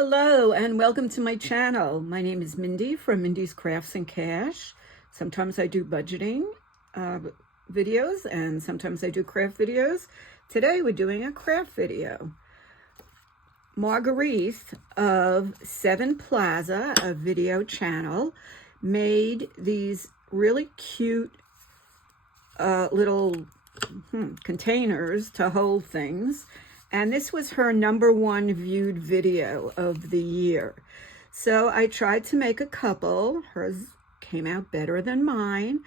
Hello and welcome to my channel. My name is Mindy from Mindy's Crafts and Cash. Sometimes I do budgeting videos and sometimes I do craft videos. Today we're doing a craft video. Marguerite of 7 Plaza, a video channel, made these really cute little containers to hold things. And this was her #1 viewed video of the year. So I tried to make a couple. Hers came out better than mine,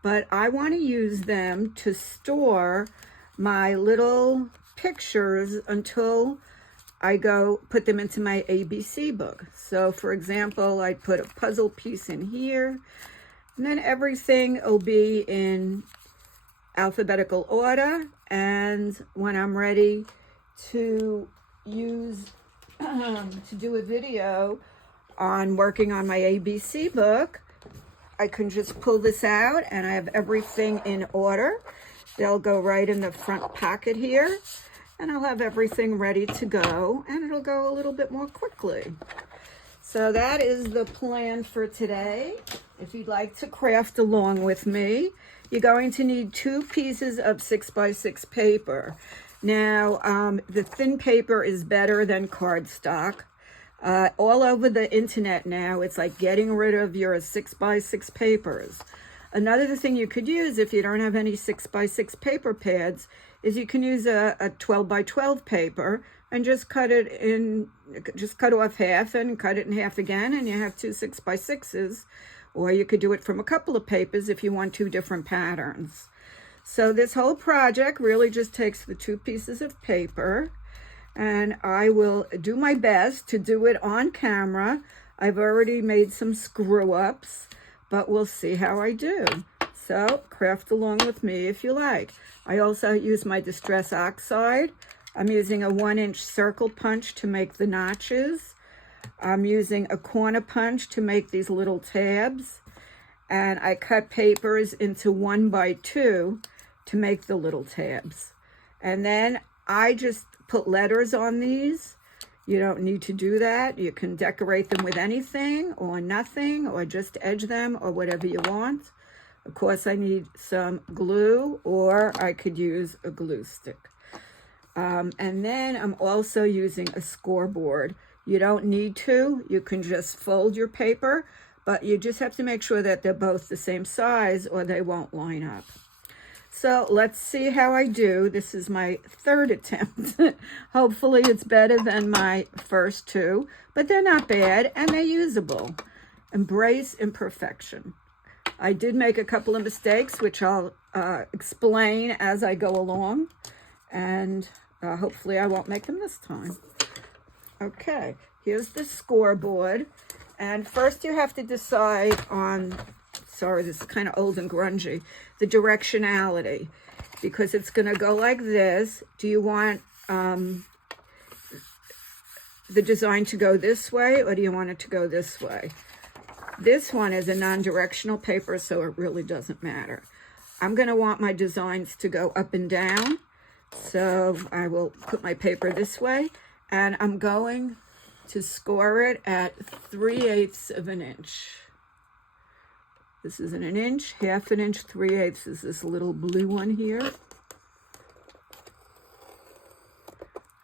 but I want to use them to store my little pictures until I go put them into my ABC book. So for example, I put a puzzle piece in here, and then everything will be in alphabetical order. And when I'm ready to use to do a video on working on my ABC book, I can just pull this out and I have everything in order. They'll go right in the front pocket here, and I'll have everything ready to go, and it'll go a little bit more quickly. So that is the plan for today. If you'd like to craft along with me, you're going to need 2 pieces of 6x6 paper. Now, the thin paper is better than cardstock. All over the internet now, it's like getting rid of your 6x6 papers. Another thing you could use if you don't have any 6x6 paper pads is you can use a 12x12 paper and just cut off half and cut it in half again, and you have 2 6x6s. Or you could do it from a couple of papers if you want 2 different patterns. So this whole project really just takes the 2 pieces of paper, and I will do my best to do it on camera. I've already made some screw-ups, but we'll see how I do. So craft along with me if you like. I also use my Distress Oxide. I'm using a 1-inch circle punch to make the notches. I'm using a corner punch to make these little tabs. And I cut papers into 1x2 to make the little tabs. And then I just put letters on these. You don't need to do that. You can decorate them with anything or nothing, or just edge them, or whatever you want. Of course, I need some glue, or I could use a glue stick. And then I'm also using a scoreboard. You don't need to. You can just fold your paper, but you just have to make sure that they're both the same size or they won't line up. So let's see how I do. This is my 3rd attempt. Hopefully it's better than my first 2, but they're not bad and they're usable. Embrace imperfection. I did make a couple of mistakes, which I'll explain as I go along, and hopefully I won't make them this time. Okay, here's the scoreboard. And first you have to decide on, sorry, this is kind of old and grungy, the directionality, because it's going to go like this. Do you want the design to go this way, or do you want it to go this way? This one is a non-directional paper, so it really doesn't matter. I'm going to want my designs to go up and down, so I will put my paper this way, and I'm going to score it at 3/8 of an inch. This is in an inch, 1/2 inch, 3/8 is this little blue one here.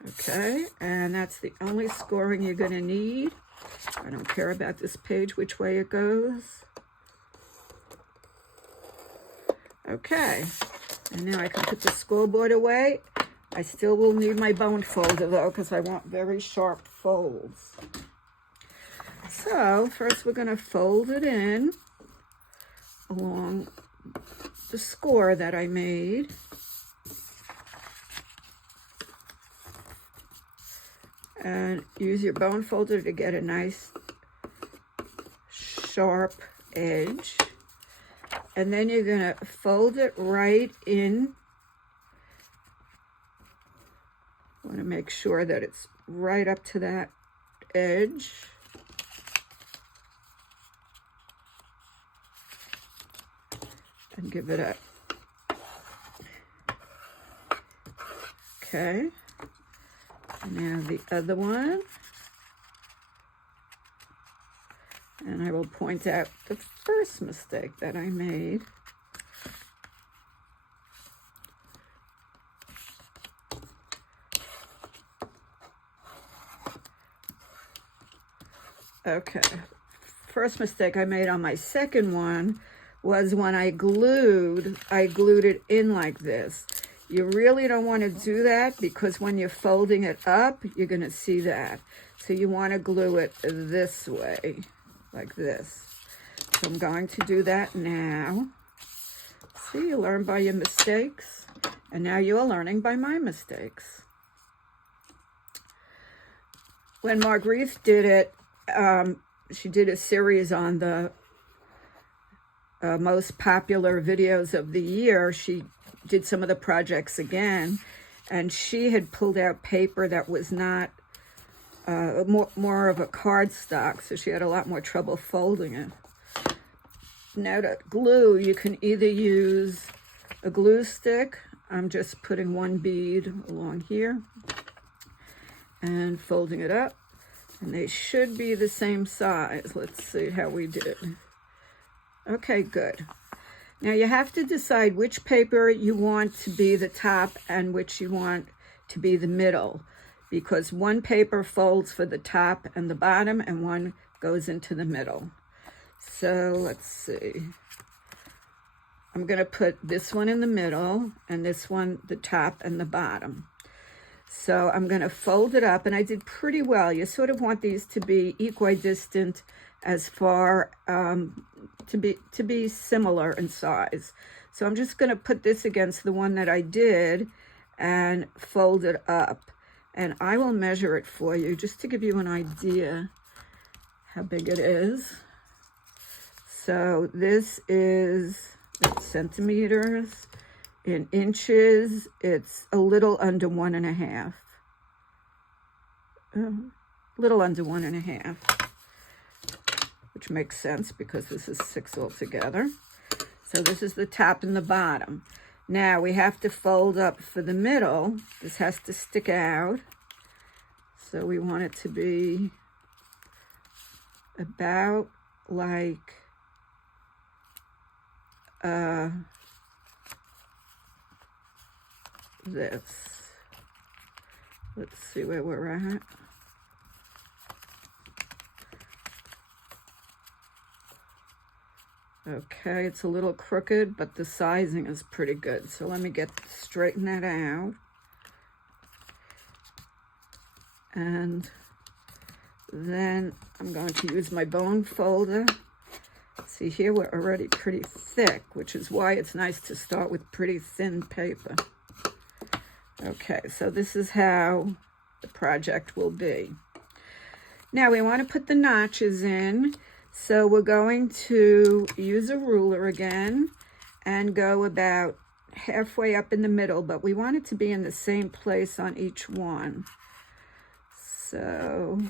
Okay, and that's the only scoring you're going to need. I don't care about this page, which way it goes. Okay, and now I can put the scoreboard away. I still will need my bone folder though, because I want very sharp folds. So first we're going to fold it in along the score that I made. And use your bone folder to get a nice sharp edge. And then you're going to fold it right in. I want to make sure that it's right up to that edge. And give it a, okay. Now the other one. And I will point out the first mistake that I made. Okay, first mistake I made on my second one was when I glued it in like this. You really don't want to do that because when you're folding it up, you're going to see that. So you want to glue it this way, like this. So I'm going to do that now. See, you learn by your mistakes, and now you are learning by my mistakes. When Marguerite did it, she did a series on the most popular videos of the year. She did some of the projects again, and she had pulled out paper that was not more of a cardstock, so she had a lot more trouble folding it. Now to glue, you can either use a glue stick. I'm just putting one bead along here and folding it up. And they should be the same size. Let's see how we did. Okay, good. Now you have to decide which paper you want to be the top and which you want to be the middle, because one paper folds for the top and the bottom and one goes into the middle. So let's see. I'm going to put this one in the middle and this one the top and the bottom. So I'm going to fold it up, and I did pretty well. You sort of want these to be equidistant as far to be similar in size. So I'm just going to put this against the one that I did and fold it up. And I will measure it for you just to give you an idea how big it is. So this is centimeters. In inches, it's a little under 1.5. Little under 1.5, which makes sense because this is 6 altogether. So this is the top and the bottom. Now we have to fold up for the middle. This has to stick out. So we want it to be about like this. Let's see where we're at. Okay, it's a little crooked, but the sizing is pretty good. So let me straighten that out. And then I'm going to use my bone folder. See here, we're already pretty thick, which is why it's nice to start with pretty thin paper. Okay, so this is how the project will be. Now we want to put the notches in. So we're going to use a ruler again and go about halfway up in the middle, but we want it to be in the same place on each one. So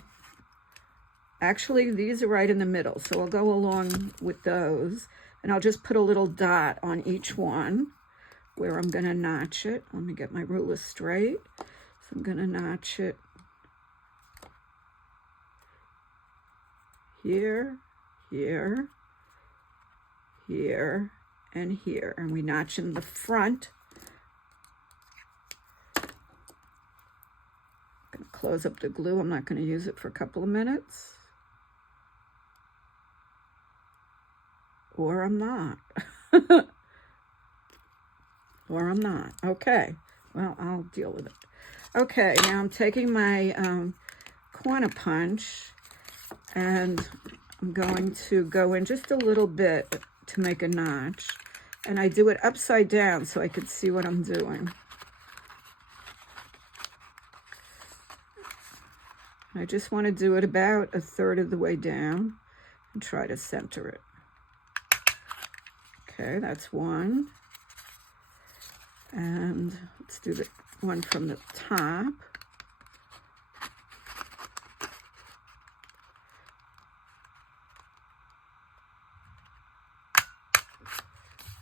actually these are right in the middle, so I'll go along with those, and I'll just put a little dot on each one where I'm going to notch it. Let me get my ruler straight. So I'm going to notch it here, here, here, and here. And we notch in the front. I'm going to close up the glue. I'm not going to use it for a couple of minutes. Or I'm not. Or I'm not. Okay. Well, I'll deal with it. Okay, now I'm taking my corner punch, and I'm going to go in just a little bit to make a notch. And I do it upside down so I could see what I'm doing. I just want to do it about 1/3 of the way down and try to center it. Okay, that's one. And let's do the one from the top.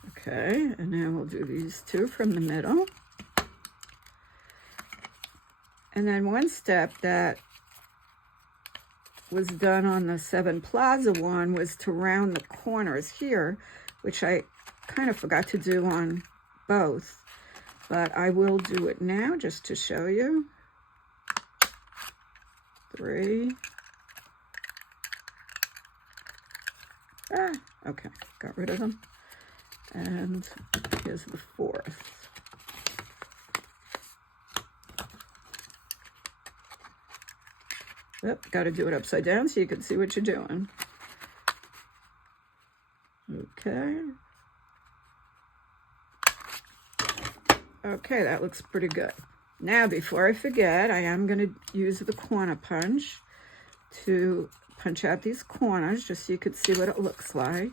Okay, and now we'll do these two from the middle. And then one step that was done on the 7 Plaza one was to round the corners here, which I kind of forgot to do on both, but I will do it now just to show you. 3. Okay, got rid of them. And here's the 4th. Yep, got to do it upside down so you can see what you're doing. Okay. Okay, that looks pretty good. Now, before I forget, I am going to use the corner punch to punch out these corners just so you can see what it looks like.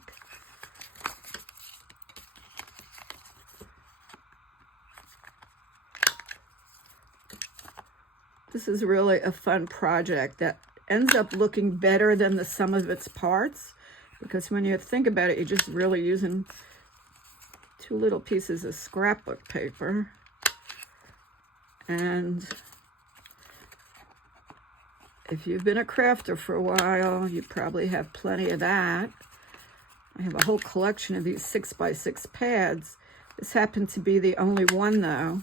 This is really a fun project that ends up looking better than the sum of its parts, because when you think about it, you're just really using 2 little pieces of scrapbook paper. And if you've been a crafter for a while, you probably have plenty of that. I have a whole collection of these 6x6 pads. This happened to be the only one, though,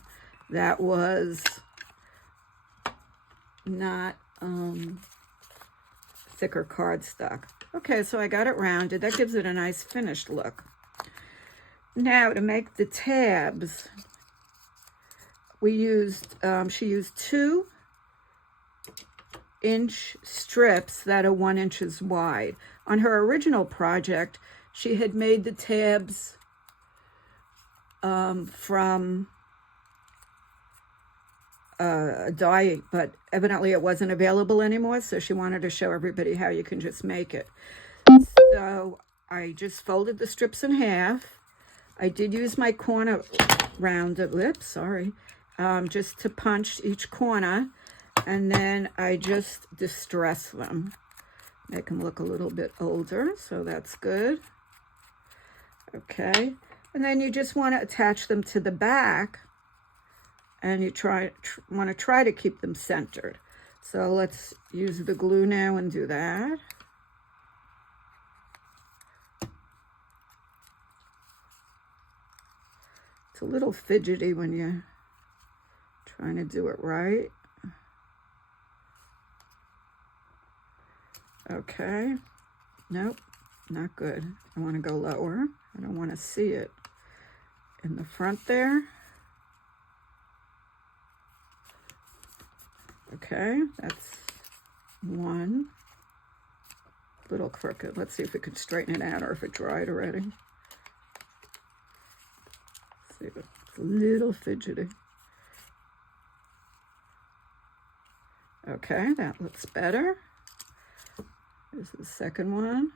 that was not thicker cardstock. Okay, so I got it rounded. That gives it a nice finished look. Now, to make the tabs, we used, she used 2-inch strips that are 1 inch wide. On her original project, she had made the tabs from a die, but evidently it wasn't available anymore, so she wanted to show everybody how you can just make it. So I just folded the strips in half. I did use my corner rounder, just to punch each corner, and then I just distress them. Make them look a little bit older, so that's good. Okay, and then you just want to attach them to the back, and you want to try to keep them centered. So let's use the glue now and do that. It's a little fidgety when you're trying to do it right. Okay, nope, not good. I want to go lower. I don't want to see it in the front there. Okay, that's one. Little crooked. Let's see if we can straighten it out or if it dried already. Let's see, it's a little fidgety. Okay, that looks better. Here's the second one.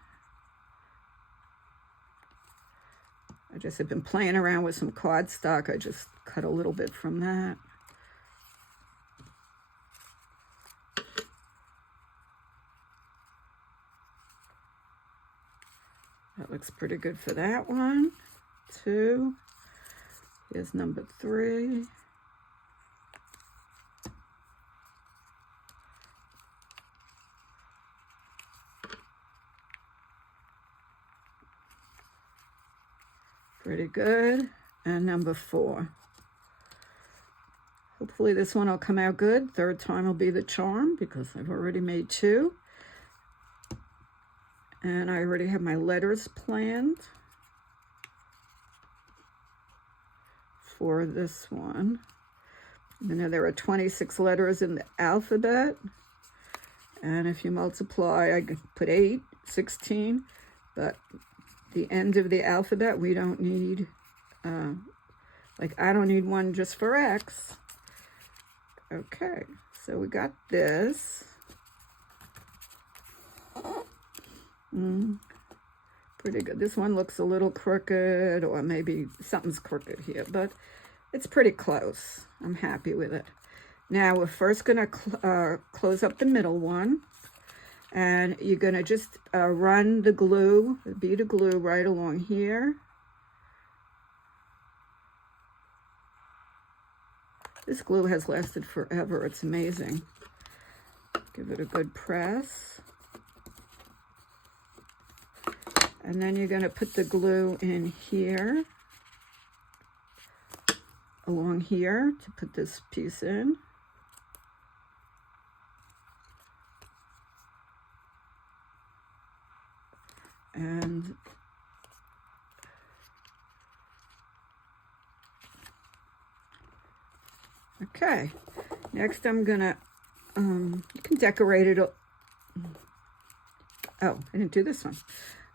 I just have been playing around with some cardstock. I just cut a little bit from that. That looks pretty good for that one. 2. Here's number 3. Pretty good. And number 4. Hopefully this one will come out good. 3rd time will be the charm because I've already made 2. And I already have my letters planned for this one. You know, there are 26 letters in the alphabet. And if you multiply, I could put 8, 16. But the end of the alphabet, we don't need, I don't need one just for X. Okay, so we got this. Pretty good. This one looks a little crooked, or maybe something's crooked here, but it's pretty close. I'm happy with it. Now we're first going to close up the middle one, and you're going to just run the glue, the bead of glue right along here. This glue has lasted forever. It's amazing. Give it a good press. And then you're going to put the glue in here, along here, to put this piece in. And okay, next I'm gonna, you can decorate it. Oh, I didn't do this one.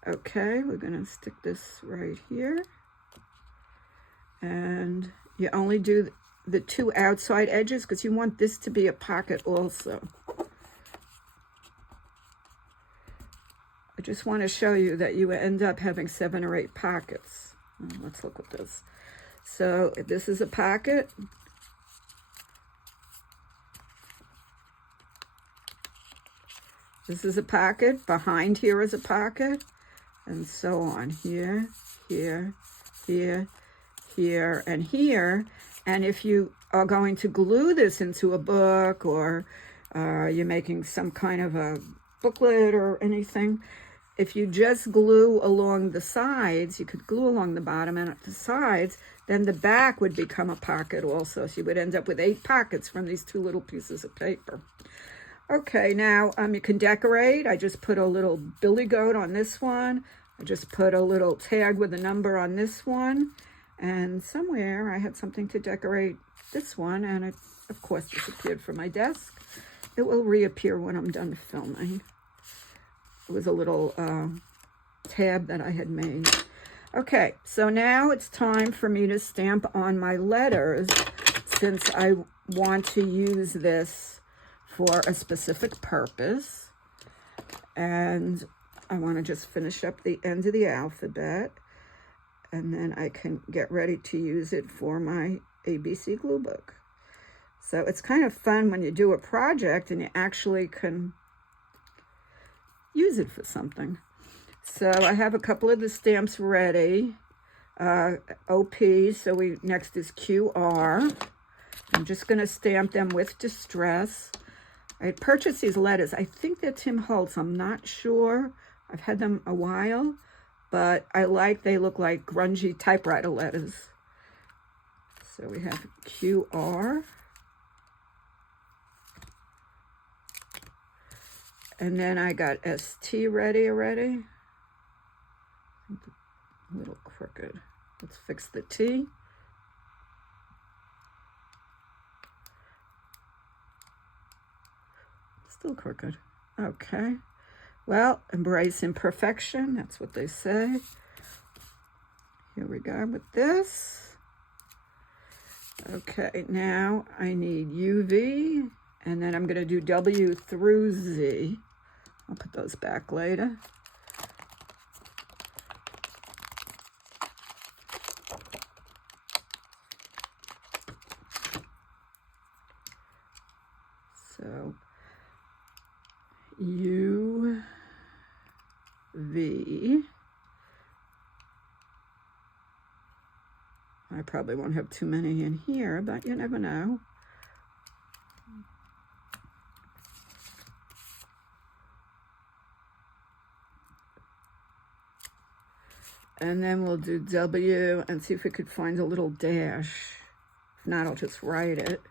Okay, we're gonna stick this right here. And you only do the two outside edges because you want this to be a pocket also. I just want to show you that you end up having 7 or 8 pockets. Let's look at this. So this is a pocket. This is a pocket. Behind here is a pocket. And so on. Here, here, here, here, and here. And if you are going to glue this into a book, or you're making some kind of a booklet or anything, if you just glue along the sides, you could glue along the bottom and at the sides, then the back would become a pocket also. So you would end up with 8 pockets from these 2 little pieces of paper. Okay, now you can decorate. I just put a little billy goat on this one. I just put a little tag with a number on this one. And somewhere I had something to decorate this one, and it, of course, disappeared from my desk. It will reappear when I'm done filming. It was a little tab that I had made. Okay, so now it's time for me to stamp on my letters, since I want to use this for a specific purpose. And I want to just finish up the end of the alphabet, and then I can get ready to use it for my ABC glue book. So it's kind of fun when you do a project and you actually can use it for something. So I have a couple of the stamps ready. OP, so next is QR. I'm just going to stamp them with distress. I purchased these letters. I think they're Tim Holtz. I'm not sure. I've had them a while, but they look like grungy typewriter letters. So we have QR. And then I got ST ready already. A little crooked. Let's fix the T. Still crooked. Okay. Well, embrace imperfection. That's what they say. Here we go with this. Okay, now I need UV, and then I'm going to do W through Z. I'll put those back later. So U, V. I probably won't have too many in here, but you never know. And then we'll do W and see if we could find a little dash. If not, I'll just write it.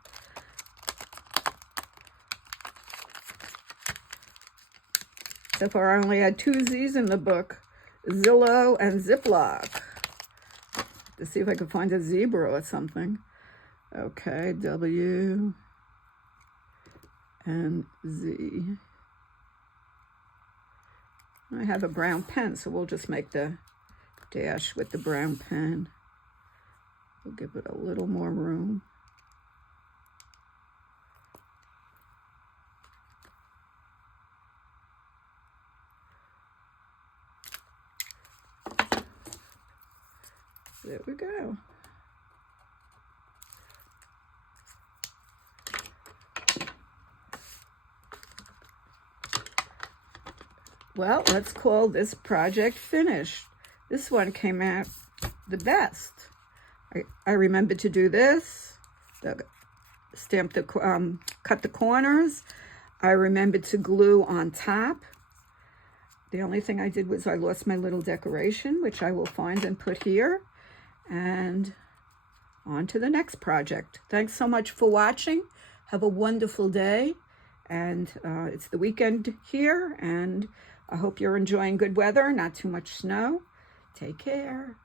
So far, I only had 2 Z's in the book, Zillow and Ziploc. To see if I could find a zebra or something. Okay, W and Z. I have a brown pen, so we'll just make the dash with the brown pen. We'll give it a little more room. There we go. Well, let's call this project finished. This one came out the best. I remembered to do this, stamp the, cut the corners. I remembered to glue on top. The only thing I did was I lost my little decoration, which I will find and put here. And on to the next project. Thanks so much for watching. Have a wonderful day. And it's the weekend here, and I hope you're enjoying good weather, not too much snow. Take care.